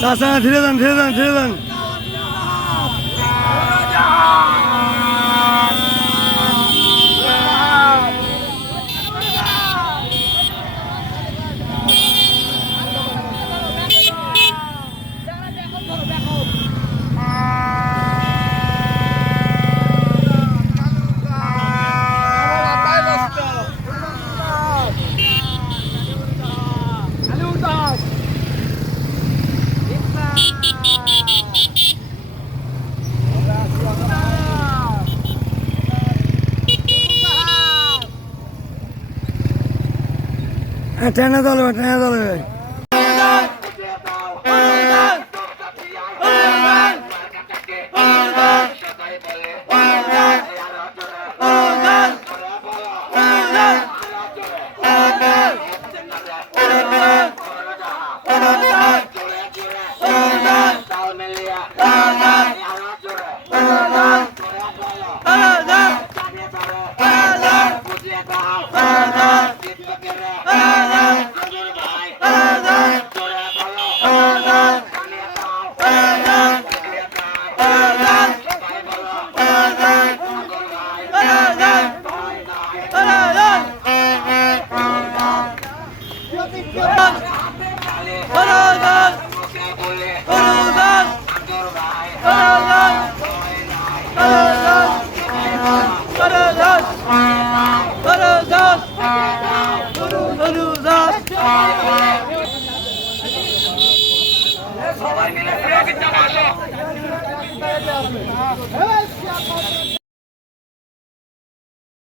자, 자, 들여다, 들여다, 들여다. হ্যাঁ, টেনে চলবে টেনে চলবে। Evet yapalım.